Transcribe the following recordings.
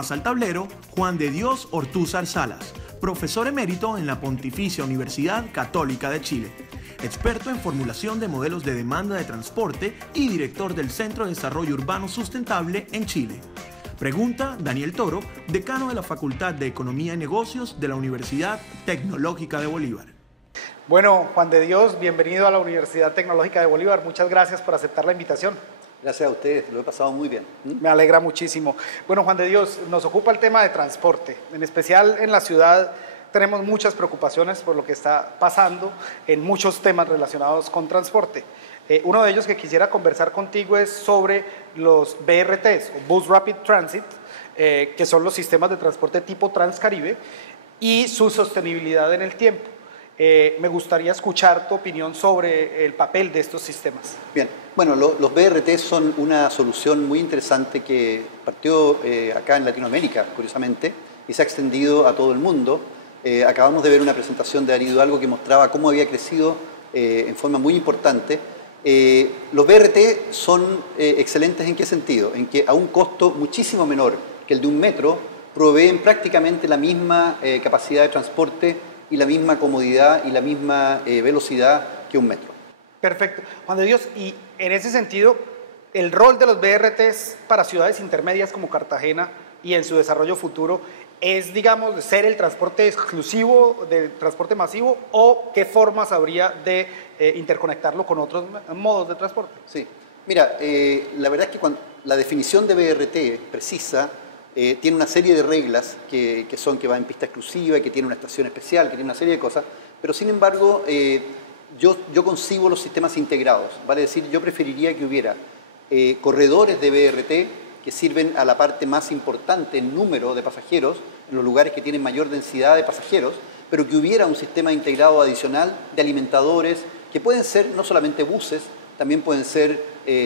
Pasa al tablero Juan de Dios Ortúzar Salas, profesor emérito en la Pontificia Universidad Católica de Chile, experto en formulación de modelos de demanda de transporte y director del Centro de Desarrollo Urbano Sustentable en Chile. Pregunta Daniel Toro, decano de la Facultad de Economía y Negocios de la Universidad Tecnológica de Bolívar. Bueno, Juan de Dios, bienvenido a la Universidad Tecnológica de Bolívar. Muchas gracias por aceptar la invitación. Gracias a ustedes, lo he pasado muy bien. Me alegra muchísimo. Bueno, Juan de Dios, nos ocupa el tema de transporte. En especial en la ciudad tenemos muchas preocupaciones por lo que está pasando en muchos temas relacionados con transporte. Uno de ellos que quisiera conversar contigo es sobre los BRTs, o Bus Rapid Transit, que son los sistemas de transporte tipo Transcaribe, y su sostenibilidad en el tiempo. Me gustaría escuchar tu opinión sobre el papel de estos sistemas. Bien, bueno, los BRT son una solución muy interesante que partió acá en Latinoamérica, curiosamente, y se ha extendido a todo el mundo. Acabamos de ver una presentación de Ari Hidalgo que mostraba cómo había crecido en forma muy importante. Los BRT son excelentes ¿en qué sentido? En que a un costo muchísimo menor que el de un metro proveen prácticamente la misma capacidad de transporte y la misma comodidad y la misma velocidad que un metro. Perfecto. Juan de Dios, y en ese sentido, el rol de los BRTs para ciudades intermedias como Cartagena y en su desarrollo futuro es, digamos, ser el transporte exclusivo del transporte masivo, o qué formas habría de interconectarlo con otros modos de transporte. Sí, mira, la verdad es que la definición de BRT precisa tiene una serie de reglas que va en pista exclusiva, que tiene una estación especial, que tiene una serie de cosas, pero sin embargo yo concibo los sistemas integrados, vale decir, yo preferiría que hubiera corredores de BRT que sirven a la parte más importante en número de pasajeros, en los lugares que tienen mayor densidad de pasajeros, pero que hubiera un sistema integrado adicional de alimentadores, que pueden ser no solamente buses, también pueden ser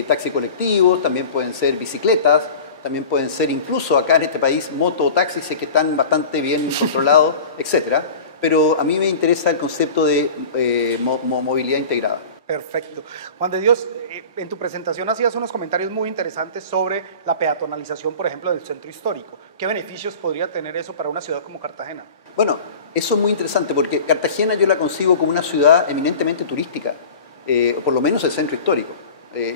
taxis colectivos, también pueden ser bicicletas, también pueden ser incluso acá en este país mototaxis que están bastante bien controlados, etc. Pero a mí me interesa el concepto de movilidad integrada. Perfecto. Juan de Dios, en tu presentación hacías unos comentarios muy interesantes sobre la peatonalización, por ejemplo, del centro histórico. ¿Qué beneficios podría tener eso para una ciudad como Cartagena? Bueno, eso es muy interesante porque Cartagena yo la concibo como una ciudad eminentemente turística, por lo menos el centro histórico.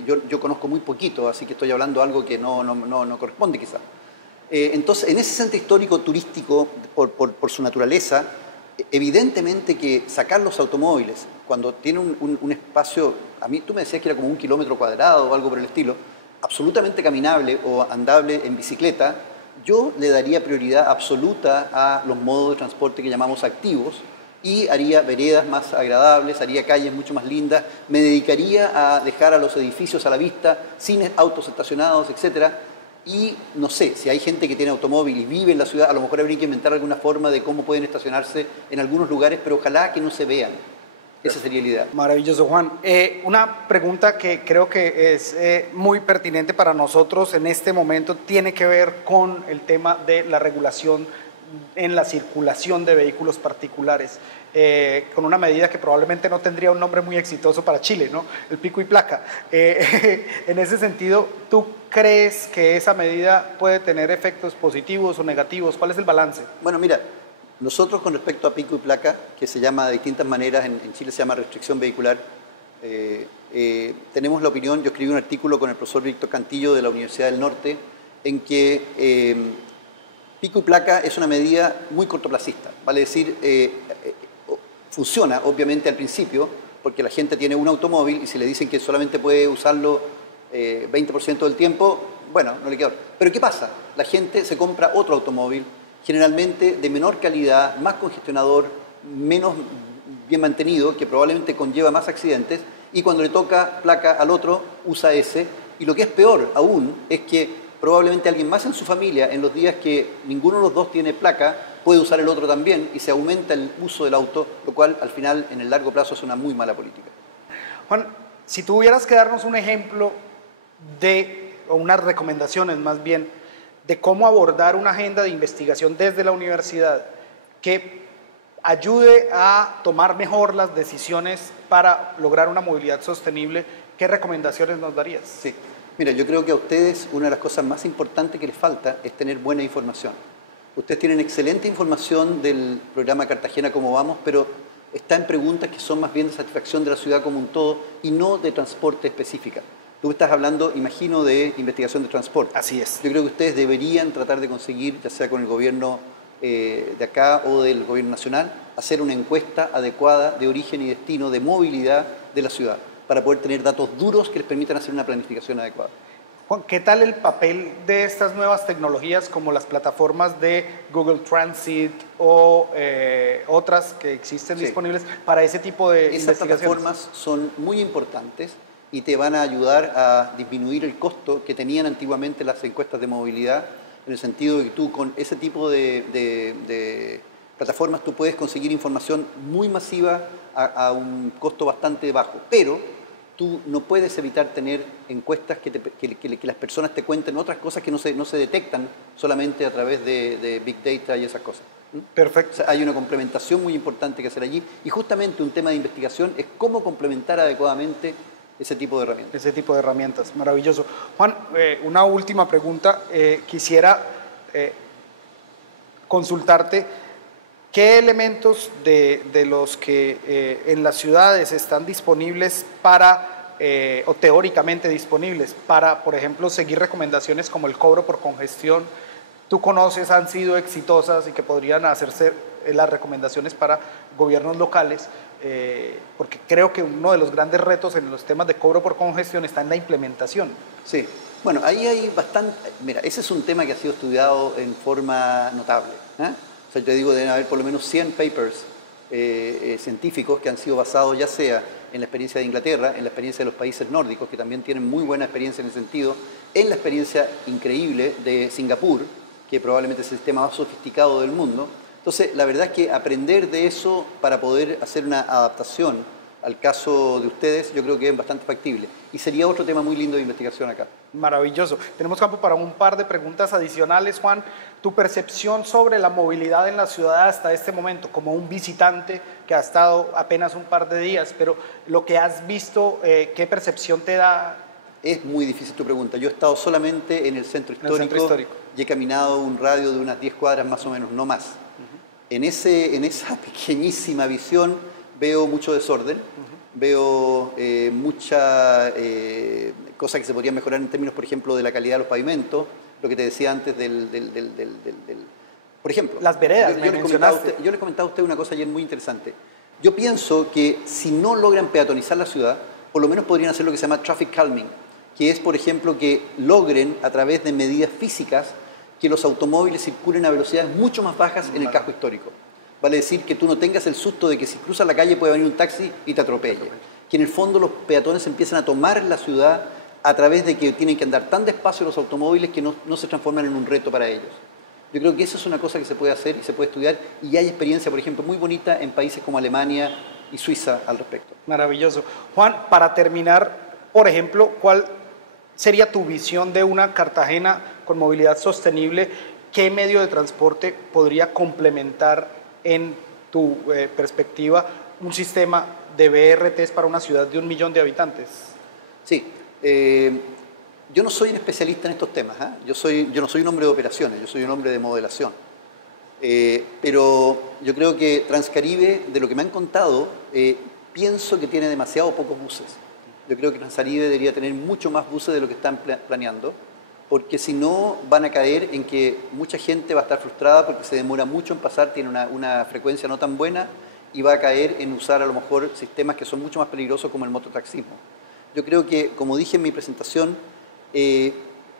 Yo conozco muy poquito, así que estoy hablando de algo que no corresponde quizás. Entonces, en ese centro histórico turístico, por su naturaleza, evidentemente que sacar los automóviles, cuando tiene un espacio, a mí tú me decías que era como 1 kilómetro cuadrado o algo por el estilo, absolutamente caminable o andable en bicicleta, yo le daría prioridad absoluta a los modos de transporte que llamamos activos y haría veredas más agradables, haría calles mucho más lindas, me dedicaría a dejar a los edificios a la vista, sin autos estacionados, etcétera. Y no sé, si hay gente que tiene automóvil y vive en la ciudad, a lo mejor habría que inventar alguna forma de cómo pueden estacionarse en algunos lugares, pero ojalá que no se vean. Esa sería la idea. Maravilloso, Juan. Una pregunta que creo que es muy pertinente para nosotros en este momento tiene que ver con el tema de la regulación en la circulación de vehículos particulares, con una medida que probablemente no tendría un nombre muy exitoso para Chile, ¿no? El pico y placa. En ese sentido, ¿tú crees que esa medida puede tener efectos positivos o negativos? ¿Cuál es el balance? Bueno, mira, nosotros con respecto a pico y placa, que se llama de distintas maneras, en Chile se llama restricción vehicular, tenemos la opinión, yo escribí un artículo con el profesor Víctor Cantillo de la Universidad del Norte, en que pico y placa es una medida muy cortoplacista, vale decir, funciona obviamente al principio, porque la gente tiene un automóvil y si le dicen que solamente puede usarlo 20% del tiempo, bueno, no le queda. Pero ¿qué pasa? La gente se compra otro automóvil, generalmente de menor calidad, más congestionador, menos bien mantenido, que probablemente conlleva más accidentes, y cuando le toca placa al otro, usa ese. Y lo que es peor aún es que probablemente alguien más en su familia, en los días que ninguno de los dos tiene placa, puede usar el otro también y se aumenta el uso del auto, lo cual al final, en el largo plazo, es una muy mala política. Juan, si tuvieras que darnos un ejemplo o unas recomendaciones más bien, de cómo abordar una agenda de investigación desde la universidad que ayude a tomar mejor las decisiones para lograr una movilidad sostenible, ¿qué recomendaciones nos darías? Sí. Mira, yo creo que a ustedes una de las cosas más importantes que les falta es tener buena información. Ustedes tienen excelente información del programa Cartagena Cómo Vamos, pero está en preguntas que son más bien de satisfacción de la ciudad como un todo y no de transporte específica. Tú estás hablando, imagino, de investigación de transporte. Así es. Yo creo que ustedes deberían tratar de conseguir, ya sea con el gobierno de acá o del gobierno nacional, hacer una encuesta adecuada de origen y destino, de movilidad de la ciudad, para poder tener datos duros que les permitan hacer una planificación adecuada. Juan, ¿qué tal el papel de estas nuevas tecnologías como las plataformas de Google Transit o otras que existen disponibles para ese tipo de Esas investigaciones? plataformas son muy importantes y te van a ayudar a disminuir el costo que tenían antiguamente las encuestas de movilidad, en el sentido de que tú con ese tipo de plataformas tú puedes conseguir información muy masiva a un costo bastante bajo, pero tú no puedes evitar tener encuestas que las personas te cuenten otras cosas que no se detectan solamente a través de Big Data y esas cosas. Perfecto. O sea, hay una complementación muy importante que hacer allí y justamente un tema de investigación es cómo complementar adecuadamente ese tipo de herramientas. Ese tipo de herramientas, maravilloso. Juan, una última pregunta. Quisiera consultarte qué elementos de los que en las ciudades están disponibles para, o teóricamente disponibles, para, por ejemplo, seguir recomendaciones como el cobro por congestión, tú conoces, han sido exitosas y que podrían hacerse las recomendaciones para gobiernos locales, porque creo que uno de los grandes retos en los temas de cobro por congestión está en la implementación. Sí, bueno, ahí hay bastante, mira, ese es un tema que ha sido estudiado en forma notable. O sea, yo te digo, deben haber por lo menos 100 papers científicos que han sido basados ya sea en la experiencia de Inglaterra, en la experiencia de los países nórdicos, que también tienen muy buena experiencia en ese sentido, en la experiencia increíble de Singapur, que probablemente es el sistema más sofisticado del mundo. Entonces, la verdad es que aprender de eso para poder hacer una adaptación al caso de ustedes, yo creo que es bastante factible. Y sería otro tema muy lindo de investigación acá. Maravilloso. Tenemos campo para un par de preguntas adicionales, Juan. Tu percepción sobre la movilidad en la ciudad hasta este momento, como un visitante que ha estado apenas un par de días, pero lo que has visto, ¿qué percepción te da? Es muy difícil tu pregunta. Yo he estado solamente en el centro histórico, y he caminado un radio de unas 10 cuadras más o menos, no más. En esa pequeñísima visión veo mucho desorden, veo mucha cosa que se podría mejorar en términos, por ejemplo, de la calidad de los pavimentos, lo que te decía antes por ejemplo, las veredas, yo le comentaba a usted una cosa ayer muy interesante. Yo pienso que si no logran peatonizar la ciudad, por lo menos podrían hacer lo que se llama traffic calming, que es, por ejemplo, que logren a través de medidas físicas que los automóviles circulen a velocidades mucho más bajas en el casco histórico. Vale decir que tú no tengas el susto de que si cruzas la calle puede venir un taxi y te atropelle. Que en el fondo los peatones empiezan a tomar la ciudad a través de que tienen que andar tan despacio los automóviles que no se transforman en un reto para ellos. Yo creo que eso es una cosa que se puede hacer y se puede estudiar y hay experiencia, por ejemplo, muy bonita en países como Alemania y Suiza al respecto. Maravilloso. Juan, para terminar, por ejemplo, ¿cuál sería tu visión de una Cartagena con movilidad sostenible? ¿Qué medio de transporte podría complementar en tu perspectiva un sistema de BRTs para una ciudad de 1 millón de habitantes? Sí, yo no soy un especialista en estos temas, yo no soy un hombre de operaciones, yo soy un hombre de modelación. Pero yo creo que Transcaribe, de lo que me han contado, pienso que tiene demasiado pocos buses. Yo creo que Transcaribe debería tener mucho más buses de lo que están planeando, porque si no van a caer en que mucha gente va a estar frustrada porque se demora mucho en pasar, tiene una frecuencia no tan buena y va a caer en usar a lo mejor sistemas que son mucho más peligrosos como el mototaxismo. Yo creo que, como dije en mi presentación,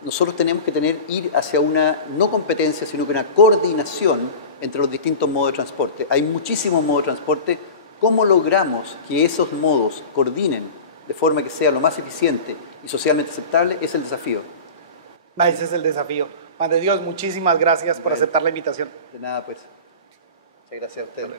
nosotros tenemos que ir hacia una no competencia, sino que una coordinación entre los distintos modos de transporte. Hay muchísimos modos de transporte. ¿Cómo logramos que esos modos coordinen de forma que sea lo más eficiente y socialmente aceptable? Es el desafío. Ese es el desafío. Juan de Dios, muchísimas gracias por aceptar la invitación. De nada, pues. Muchas gracias a ustedes.